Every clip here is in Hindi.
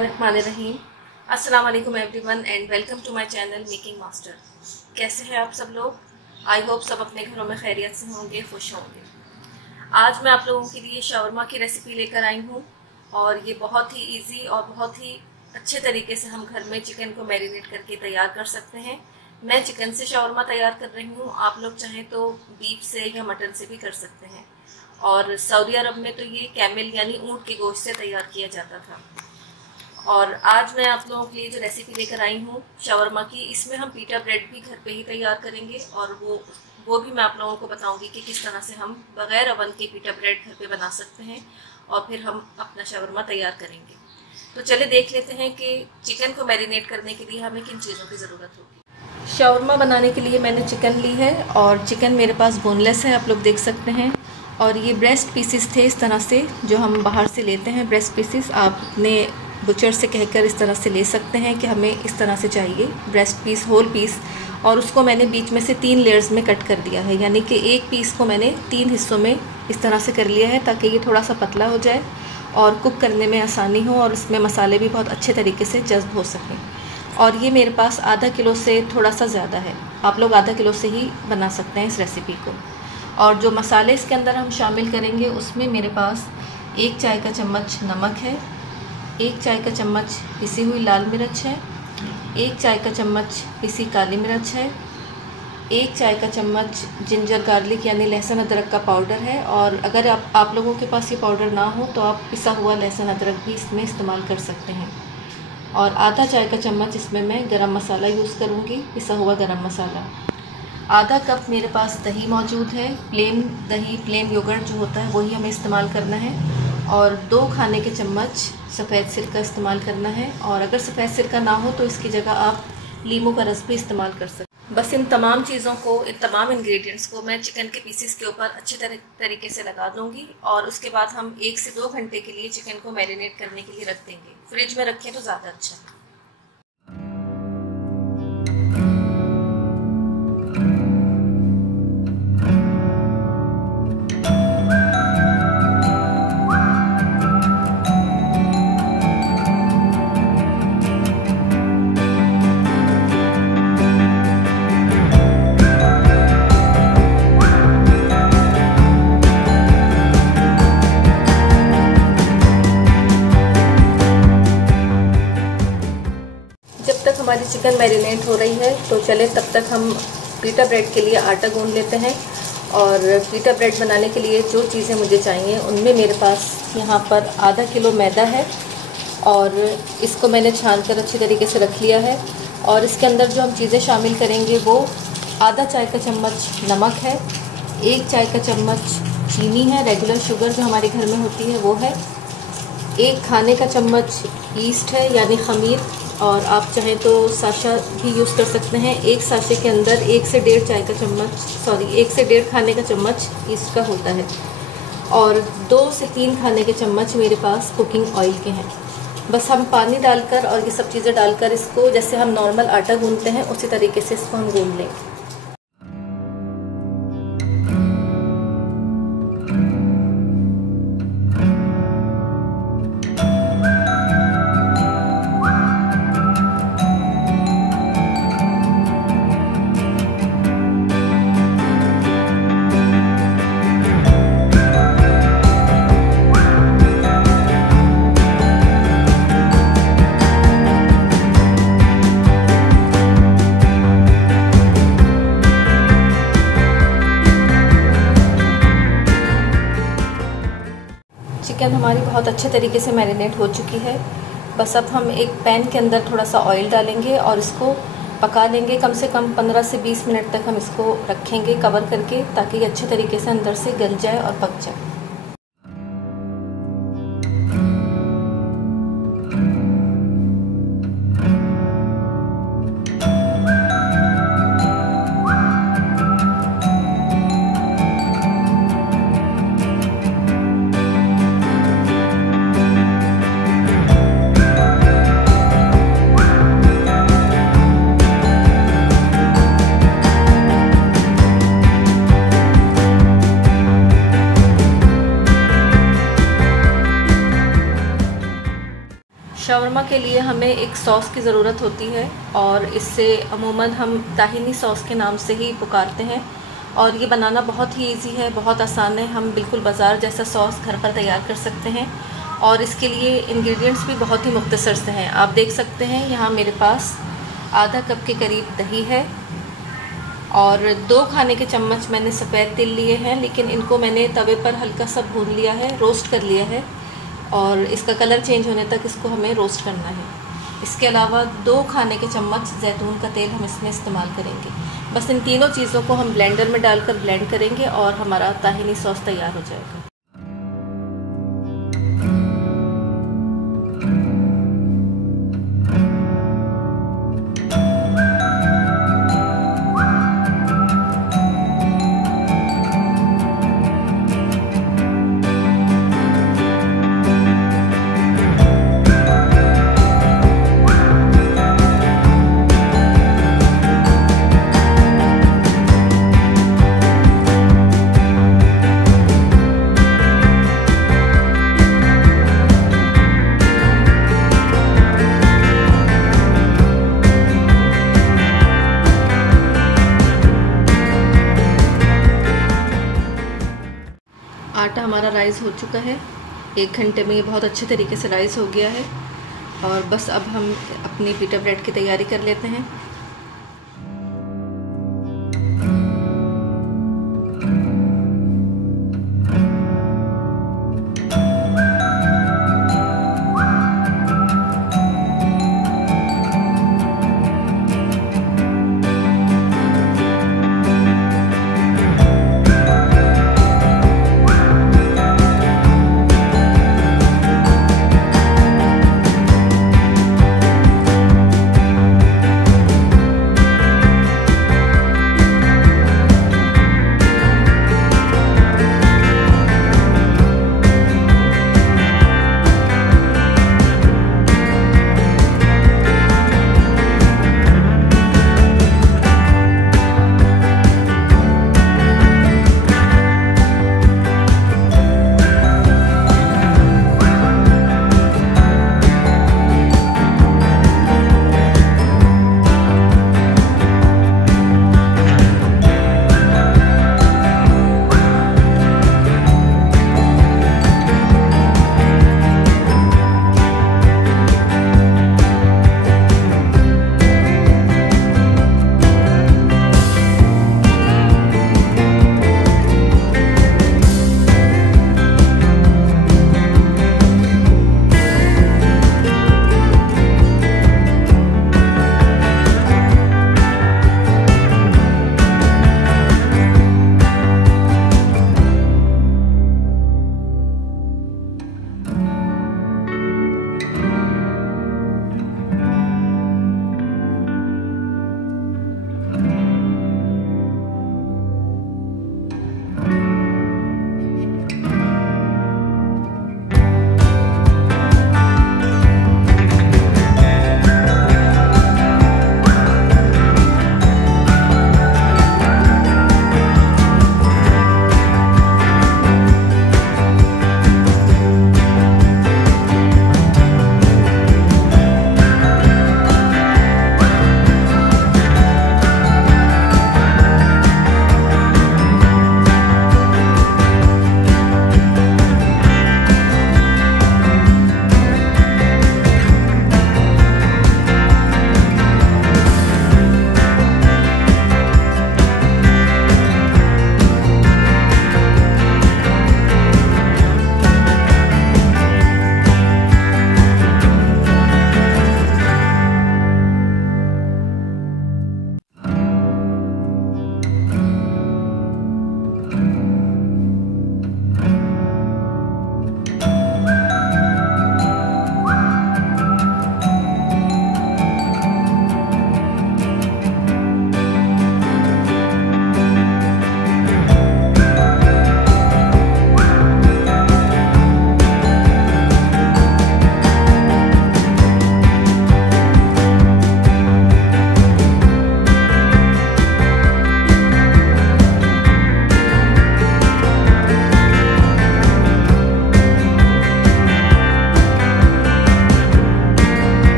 बिस्मिल्लाहिर्रहमानिर्रहीम। अस्सलाम वालेकुम everyone and welcome to my channel making master. कैसे हैं आप सब लोग? आई होप सब अपने घरों में खैरियत से होंगे, खुश होंगे। आज मैं आप लोगों के लिए शावरमा की रेसिपी लेकर आई हूँ और ये बहुत ही इजी और बहुत ही अच्छे तरीके से हम घर में चिकन को मैरिनेट करके तैयार कर सकते हैं। मैं चिकन से शावरमा तैयार कर रही हूँ, आप लोग चाहें तो बीफ से या मटन से भी कर सकते हैं। और सऊदी अरब में तो ये कैमल यानी ऊँट के गोश्त से तैयार किया जाता था। और आज मैं आप लोगों के लिए जो रेसिपी लेकर आई हूँ शावरमा की, इसमें हम पीटा ब्रेड भी घर पे ही तैयार करेंगे और वो भी मैं आप लोगों को बताऊंगी कि किस तरह से हम बगैर ओवन के पीटा ब्रेड घर पे बना सकते हैं और फिर हम अपना शावरमा तैयार करेंगे। तो चले देख लेते हैं कि चिकन को मैरिनेट करने के लिए हमें किन चीज़ों की ज़रूरत होगी। शावरमा बनाने के लिए मैंने चिकन ली है और चिकन मेरे पास बोनलेस है, आप लोग देख सकते हैं। और ये ब्रेस्ट पीसेस थे इस तरह से, जो हम बाहर से लेते हैं ब्रेस्ट पीसेस। आप अपने बुचर से कहकर इस तरह से ले सकते हैं कि हमें इस तरह से चाहिए ब्रेस्ट पीस, होल पीस। और उसको मैंने बीच में से 3 लेयर्स में कट कर दिया है, यानी कि एक पीस को मैंने 3 हिस्सों में इस तरह से कर लिया है ताकि ये थोड़ा सा पतला हो जाए और कुक करने में आसानी हो और इसमें मसाले भी बहुत अच्छे तरीके से जज्ब हो सकें। और ये मेरे पास आधा किलो से थोड़ा सा ज़्यादा है, आप लोग आधा किलो से ही बना सकते हैं इस रेसिपी को। और जो मसाले इसके अंदर हम शामिल करेंगे उसमें मेरे पास 1 चाय का चम्मच नमक है, 1 चाय का चम्मच पिसी हुई लाल मिर्च है, 1 चाय का चम्मच पिसी काली मिर्च है, 1 चाय का चम्मच जिंजर गार्लिक यानी लहसुन अदरक का पाउडर है। और अगर आप लोगों के पास ये पाउडर ना हो तो आप पिसा हुआ लहसुन अदरक भी इसमें इस्तेमाल कर सकते हैं। और आधा चाय का चम्मच इसमें मैं गरम मसाला यूज़ करूँगी, पिसा हुआ गरम मसाला। आधा कप मेरे पास दही मौजूद है, प्लेन दही, प्लेन योगर्ट जो होता है वही हमें इस्तेमाल करना है। और 2 खाने के चम्मच सफ़ेद सिरका इस्तेमाल करना है। और अगर सफ़ेद सिरका ना हो तो इसकी जगह आप लीमू का रस भी इस्तेमाल कर सकते हैं। बस इन तमाम चीज़ों को, इन तमाम इंग्रेडिएंट्स को मैं चिकन के पीसेस के ऊपर अच्छे तरीके से लगा दूंगी और उसके बाद हम 1 से 2 घंटे के लिए चिकन को मैरिनेट करने के लिए रख देंगे। फ्रिज में रखें तो ज़्यादा अच्छा है। हमारी चिकन मैरिनेट हो रही है तो चले तब तक हम पीटा ब्रेड के लिए आटा गूंद लेते हैं। और पीटा ब्रेड बनाने के लिए जो चीज़ें मुझे चाहिए उनमें मेरे पास यहाँ पर आधा किलो मैदा है और इसको मैंने छान कर अच्छे तरीके से रख लिया है। और इसके अंदर जो हम चीज़ें शामिल करेंगे वो आधा चाय का चम्मच नमक है, 1 चाय का चम्मच चीनी है, रेगुलर शुगर जो हमारे घर में होती है वो है, 1 खाने का चम्मच ईस्ट है यानी खमीर, और आप चाहें तो साशा भी यूज़ कर सकते हैं। 1 साशे के अंदर 1 से 1.5 खाने का चम्मच ईस्ट का होता है। और 2 से 3 खाने के चम्मच मेरे पास कुकिंग ऑयल के हैं। बस हम पानी डालकर और ये सब चीज़ें डालकर इसको, जैसे हम नॉर्मल आटा गूंथते हैं उसी तरीके से इसको हम गूंथ लेंगे। चिकन हमारी बहुत अच्छे तरीके से मैरिनेट हो चुकी है। बस अब हम एक पैन के अंदर थोड़ा सा ऑयल डालेंगे और इसको पका लेंगे। कम से कम 15 से 20 मिनट तक हम इसको रखेंगे कवर करके ताकि ये अच्छे तरीके से अंदर से गल जाए और पक जाए। शवरमा के लिए हमें एक सॉस की ज़रूरत होती है और इससे अमूमन हम ताहिनी सॉस के नाम से ही पुकारते हैं। और ये बनाना बहुत ही इजी है, बहुत आसान है। हम बिल्कुल बाज़ार जैसा सॉस घर पर तैयार कर सकते हैं और इसके लिए इंग्रेडिएंट्स भी बहुत ही मुख्तसर से हैं। आप देख सकते हैं यहाँ मेरे पास आधा कप के करीब दही है और 2 खाने के चम्मच मैंने सफ़ेद तिल लिए हैं, लेकिन इनको मैंने तवे पर हल्का सा भून लिया है, रोस्ट कर लिया है और इसका कलर चेंज होने तक इसको हमें रोस्ट करना है। इसके अलावा 2 खाने के चम्मच जैतून का तेल हम इसमें इस्तेमाल करेंगे। बस इन तीनों चीज़ों को हम ब्लेंडर में डालकर ब्लेंड करेंगे और हमारा ताहिनी सॉस तैयार हो जाएगा। आटा हमारा राइस हो चुका है, 1 घंटे में ये बहुत अच्छे तरीके से राइस हो गया है और बस अब हम अपनी पिटा ब्रेड की तैयारी कर लेते हैं।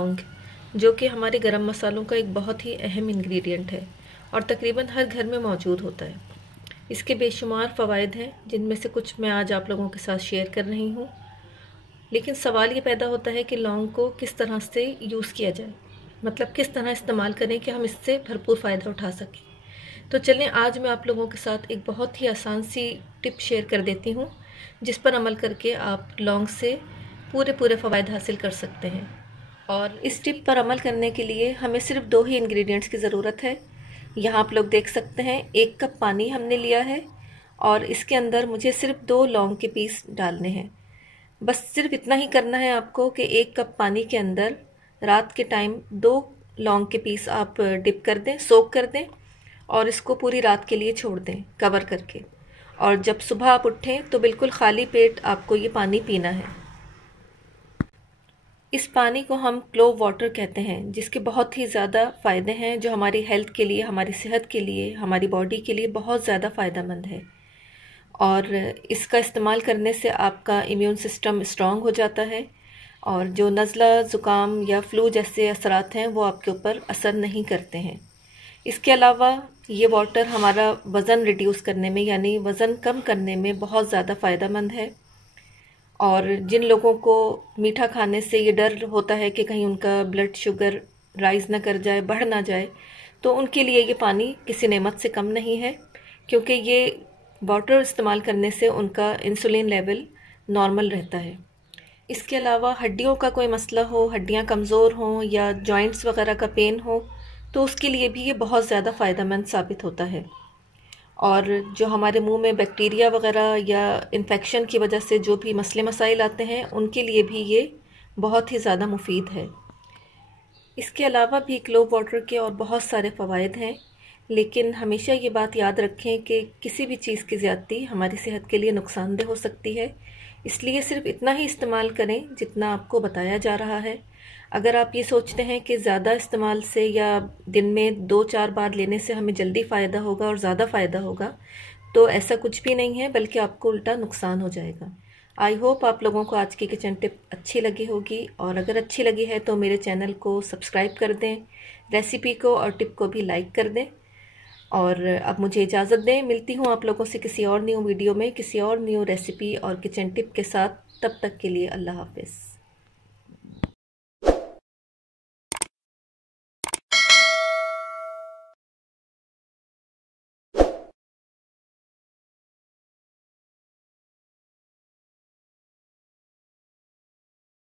लौंग, जो कि हमारे गरम मसालों का एक बहुत ही अहम इंग्रेडिएंट है और तकरीबन हर घर में मौजूद होता है। इसके बेशुमार फ़वाइद हैं, जिनमें से कुछ मैं आज आप लोगों के साथ शेयर कर रही हूँ। लेकिन सवाल ये पैदा होता है कि लौंग को किस तरह से यूज़ किया जाए, मतलब किस तरह इस्तेमाल करें कि हम इससे भरपूर फ़ायदा उठा सकें। तो चलें, आज मैं आप लोगों के साथ एक बहुत ही आसान सी टिप शेयर कर देती हूँ, जिस पर अमल करके आप लौंग से पूरे फ़वाइद हासिल कर सकते हैं। और इस टिप पर अमल करने के लिए हमें सिर्फ 2 ही इंग्रेडिएंट्स की ज़रूरत है। यहाँ आप लोग देख सकते हैं 1 कप पानी हमने लिया है और इसके अंदर मुझे सिर्फ 2 लौंग के पीस डालने हैं। बस सिर्फ इतना ही करना है आपको कि 1 कप पानी के अंदर रात के टाइम 2 लौंग के पीस आप डिप कर दें, सोक कर दें और इसको पूरी रात के लिए छोड़ दें कवर करके। और जब सुबह आप उठें तो बिल्कुल खाली पेट आपको ये पानी पीना है। इस पानी को हम क्लोव वाटर कहते हैं, जिसके बहुत ही ज़्यादा फ़ायदे हैं, जो हमारी हेल्थ के लिए, हमारी सेहत के लिए, हमारी बॉडी के लिए बहुत ज़्यादा फ़ायदेमंद है। और इसका इस्तेमाल करने से आपका इम्यून सिस्टम स्ट्रॉन्ग हो जाता है और जो नज़ला, ज़ुकाम या फ्लू जैसे असरात हैं वो आपके ऊपर असर नहीं करते हैं। इसके अलावा ये वाटर हमारा वज़न रिड्यूस करने में, यानी वज़न कम करने में बहुत ज़्यादा फ़ायदेमंद है। और जिन लोगों को मीठा खाने से ये डर होता है कि कहीं उनका ब्लड शुगर राइज़ ना कर जाए, बढ़ ना जाए, तो उनके लिए ये पानी किसी नेमत से कम नहीं है, क्योंकि ये वाटर इस्तेमाल करने से उनका इंसुलिन लेवल नॉर्मल रहता है। इसके अलावा हड्डियों का कोई मसला हो, हड्डियाँ कमज़ोर हों या जॉइंट्स वगैरह का पेन हो, तो उसके लिए भी ये बहुत ज़्यादा फ़ायदेमंद साबित होता है। और जो हमारे मुंह में बैक्टीरिया वगैरह या इन्फेक्शन की वजह से जो भी मसले मसाइल आते हैं, उनके लिए भी ये बहुत ही ज़्यादा मुफीद है। इसके अलावा भी क्लोव वाटर के और बहुत सारे फ़वाइद हैं, लेकिन हमेशा ये बात याद रखें कि किसी भी चीज़ की ज़्यादती हमारी सेहत के लिए नुकसानदेह हो सकती है। इसलिए सिर्फ इतना ही इस्तेमाल करें जितना आपको बताया जा रहा है। अगर आप ये सोचते हैं कि ज़्यादा इस्तेमाल से या दिन में 2-4 बार लेने से हमें जल्दी फ़ायदा होगा और ज़्यादा फ़ायदा होगा, तो ऐसा कुछ भी नहीं है, बल्कि आपको उल्टा नुकसान हो जाएगा। आई होप आप लोगों को आज की किचन टिप अच्छी लगी होगी, और अगर अच्छी लगी है तो मेरे चैनल को सब्सक्राइब कर दें, रेसिपी को और टिप को भी लाइक कर दें। और अब मुझे इजाज़त दें, मिलती हूँ आप लोगों से किसी और न्यू वीडियो में, किसी और न्यू रेसिपी और किचन टिप के साथ। तब तक के लिए अल्लाह हाफ़िज़।